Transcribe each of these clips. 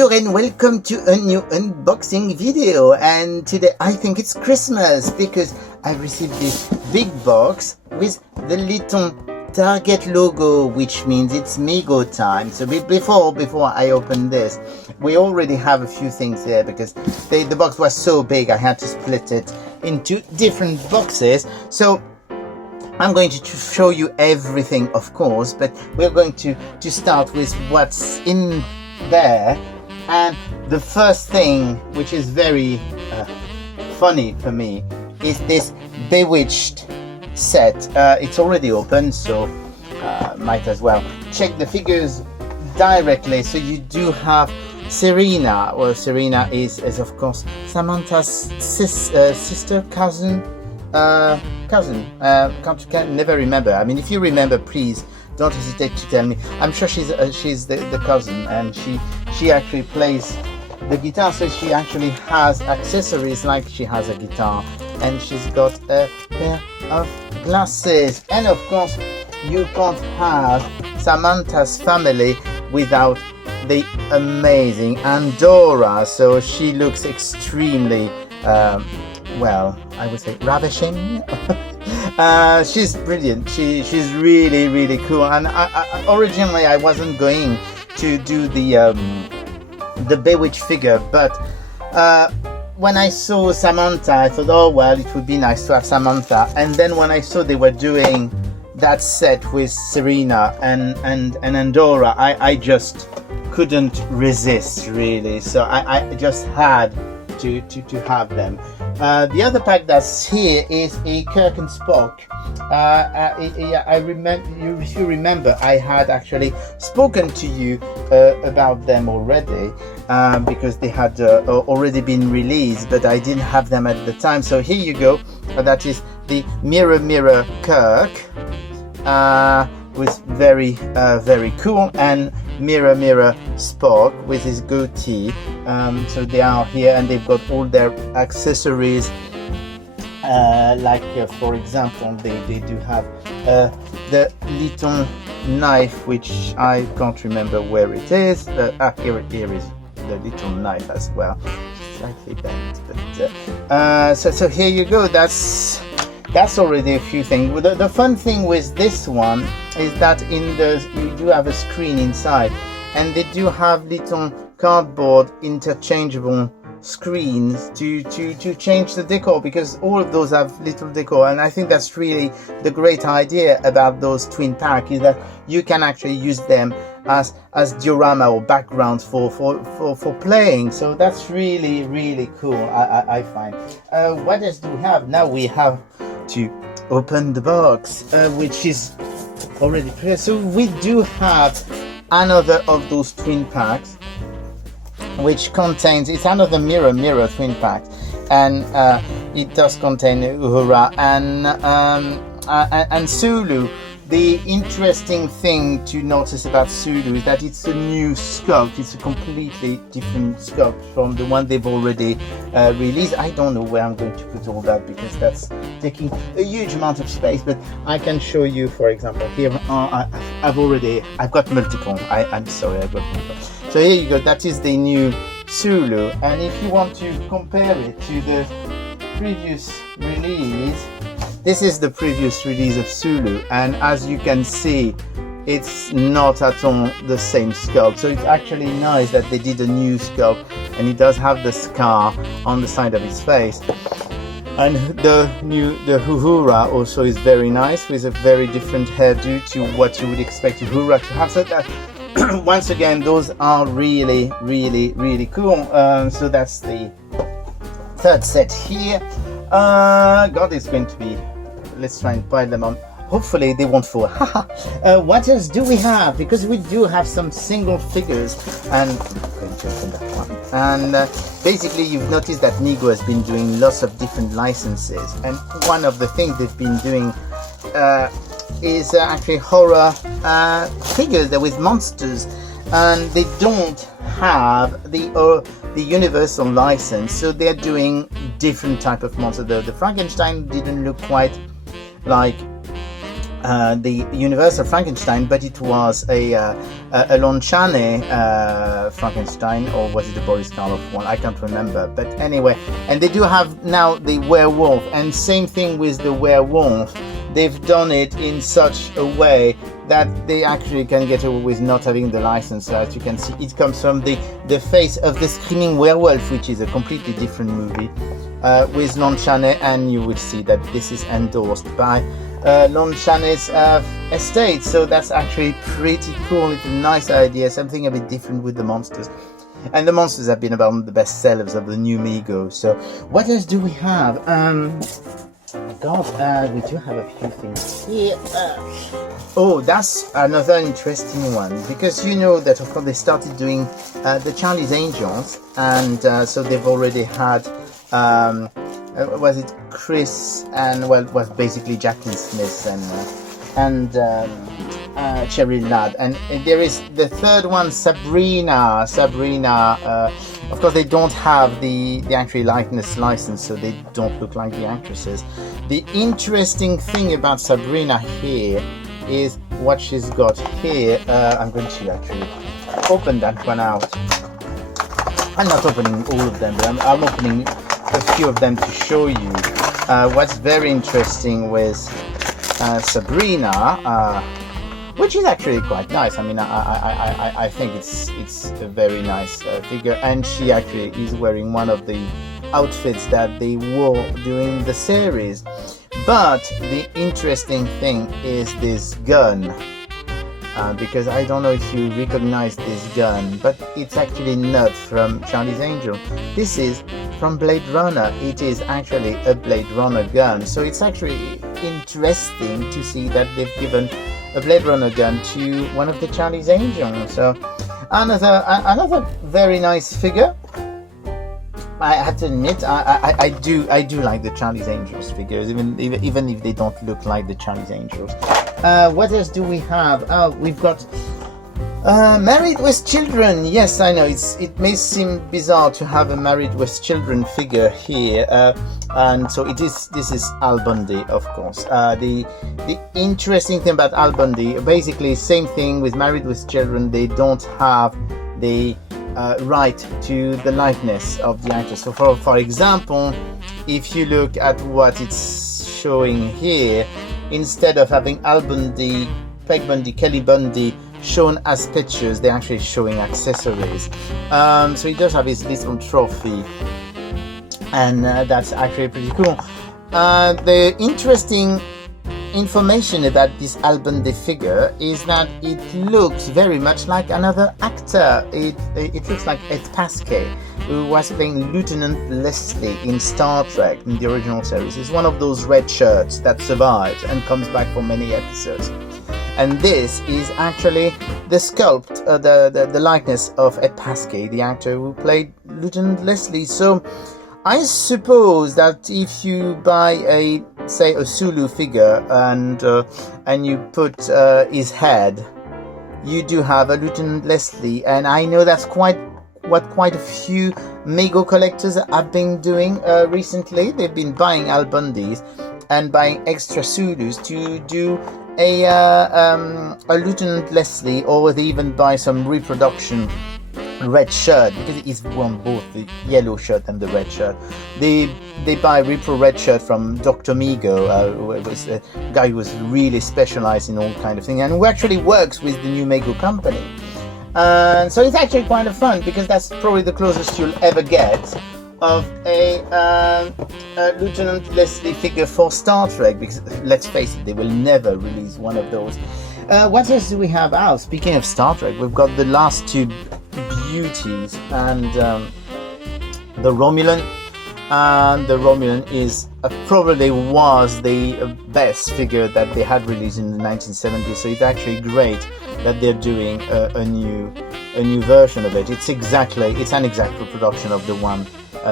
Bonjour and welcome to a new unboxing video, and today I think it's Christmas because I received this big box with the little Target logo, which means it's Mego time. So before I open this, we already have a few things here because the box was so big I had to split it into different boxes. So I'm going to show you everything, of course, but we're going to start with what's in there. And the first thing, which is very funny for me, is this Bewitched set. It's already open, so might as well check the figures directly. So you do have Serena. Well, Serena is of course Samantha's sister, cousin. Can't never remember. I mean, if you remember, please don't hesitate to tell me. I'm sure she's the cousin, and she actually plays the guitar, so she actually has accessories like she has a guitar, and she's got a pair of glasses. And of course, you can't have Samantha's family without the amazing Andorra. So she looks extremely well, I would say ravishing. She's brilliant. She's really cool. And originally I wasn't going to do the Bewitched figure, but when I saw Samantha, I thought, oh well, it would be nice to have Samantha. And then when I saw they were doing that set with Serena and Andorra, I just couldn't resist, really. So I just had to have them. The other pack that's here is a Kirk and Spock. I remember, if you remember, I had actually spoken to you about them already, because they had already been released, but I didn't have them at the time. So here you go. That is the Mirror Kirk, with very cool, and Mirror Spock with his goatee. So they are here, and they've got all their accessories, like for example, they do have the little knife, which I can't remember where it is. Here is the little knife as well, slightly bent, but so here you go. That's already a few things. The fun thing with this one is that you do have a screen inside, and they do have little cardboard interchangeable screens to change the decor, because all of those have little decor. And I think that's really the great idea about those twin pack, is that you can actually use them as diorama or backgrounds for playing. So that's really cool, I find. What else do we have? Now we have to open the box, which is already clear. So we do have another of those twin packs, which contains, it's another mirror twin pack, and it does contain Uhura and Sulu. The interesting thing to notice about Sulu is that it's a new sculpt. It's a completely different sculpt from the one they've already released. I don't know where I'm going to put all that, because that's taking a huge amount of space, but I can show you. For example, here I've got multiple. I'm sorry, I've got multiple. So here you go. That is the new Sulu, and if you want to compare it to the previous release, this is the previous release of Sulu, and as you can see, it's not at all the same sculpt. So it's actually nice that they did a new sculpt, and he does have the scar on the side of his face. And the Uhura also is very nice, with a very different hairdo to what you would expect Uhura to have. So that once again, those are really cool. So that's the third set here. God, it's going to be, let's try and pile them on. Hopefully they won't fall. What else do we have? Because we do have some single figures, and I'm going to open that one. And basically, you've noticed that Mego has been doing lots of different licenses, and one of the things they've been doing is actually horror figures with monsters, and they don't have the universal license, so they're doing different type of monster. The Frankenstein didn't look quite like the Universal Frankenstein, but it was a Lon Chaney Frankenstein, or was it a Boris Karloff one? I can't remember. But anyway, and they do have now the werewolf, and same thing with the werewolf. They've done it in such a way that they actually can get away with not having the license. As you can see, it comes from the face of the Screaming Werewolf, which is a completely different movie with Lon Chaney, and you will see that this is endorsed by Lon Chaney's estate. So that's actually pretty cool. It's a nice idea, something a bit different with the monsters. And the monsters have been about the best sellers of the new Mego. So what else do we have? We do have a few things here. Oh, that's another interesting one, because you know that of course they started doing the Charlie's Angels, and so they've already had was it Chris and it was basically Jacqueline Smith and Cherry Ladd, and there is the third one, Sabrina. Of course, they don't have the actual likeness license, so they don't look like the actresses. The interesting thing about Sabrina here is what she's got here. I'm going to actually open that one out. I'm not opening all of them, but I'm opening a few of them to show you. What's very interesting with Sabrina, which is actually quite nice. I mean, I think it's a very nice figure, and she actually is wearing one of the outfits that they wore during the series. But the interesting thing is this gun, because I don't know if you recognize this gun, but it's actually not from Charlie's Angel. This is from Blade Runner. It is actually a Blade Runner gun, so it's actually interesting to see that they've given a Blade Runner gun to one of the Charlie's Angels. So another very nice figure. I have to admit, I do like the Charlie's Angels figures, even if they don't look like the Charlie's Angels. What else do we have? Oh, we've got Married with Children. Yes, I know it may seem bizarre to have a Married with Children figure here, and so this is Al Bundy, of course. The interesting thing about Al Bundy, basically same thing with Married with Children. They don't have the right to the likeness of the actor. So for example, if you look at what it's showing here, instead of having Al Bundy, Peg Bundy, Kelly Bundy shown as pictures, they're actually showing accessories. So he does have his little trophy, and that's actually pretty cool. The interesting information about this Al Bundy figure is that it looks very much like another actor. It looks like Ed Pasquet, who was playing Lieutenant Leslie in Star Trek in the original series. It's one of those red shirts that survives and comes back for many episodes. And this is actually the sculpt, the likeness of Ed Pasquet, the actor who played Lieutenant Leslie. So I suppose that if you buy a Sulu figure and you put his head, you do have a Lieutenant Leslie, and I know that's quite a few Mego collectors have been doing recently. They've been buying Al Bundys and buying extra Sulus to do a Lieutenant Leslie, or they even buy some reproduction red shirt, because he's worn both the yellow shirt and the red shirt. They buy repro red shirt from Dr. Mego, who was a guy who was really specialized in all kind of things, and who actually works with the new Mego company. And so it's actually quite a fun, because that's probably the closest you'll ever get of a Lieutenant Leslie figure for Star Trek, because let's face it, they will never release one of those. What else do we have? Oh, speaking of Star Trek, we've got the last two beauties, and the Romulan. And the Romulan is probably was the best figure that they had released in the 1970s. So it's actually great that they're doing a new version of it. It's an exact reproduction of the one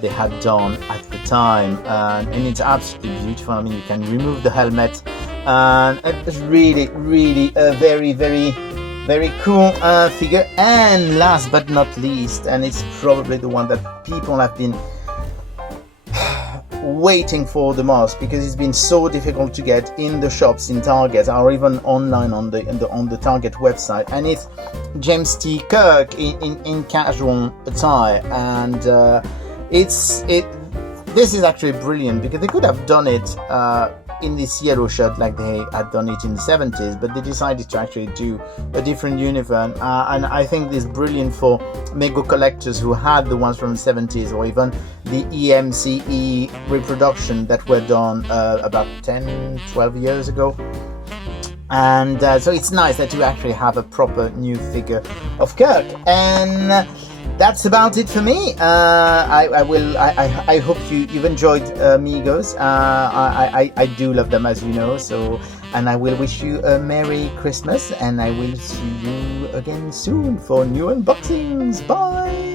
they had done at the time, and it's absolutely beautiful. I mean, you can remove the helmet, and it's really a very, very, very cool figure. And last but not least, and it's probably the one that people have been waiting for the mask because it's been so difficult to get in the shops in Target or even online on the Target website, and it's James T. Kirk in casual attire, and this is actually brilliant because they could have done it in this yellow shirt like they had done it in the 70s, but they decided to actually do a different uniform, and I think this is brilliant for Mego collectors who had the ones from the 70s or even the EMCE reproduction that were done about 10-12 years ago. And so it's nice that you actually have a proper new figure of Kirk. And that's about it for me. I hope you've enjoyed Migos. I do love them, as you know. So, and I will wish you a Merry Christmas, and I will see you again soon for new unboxings. Bye.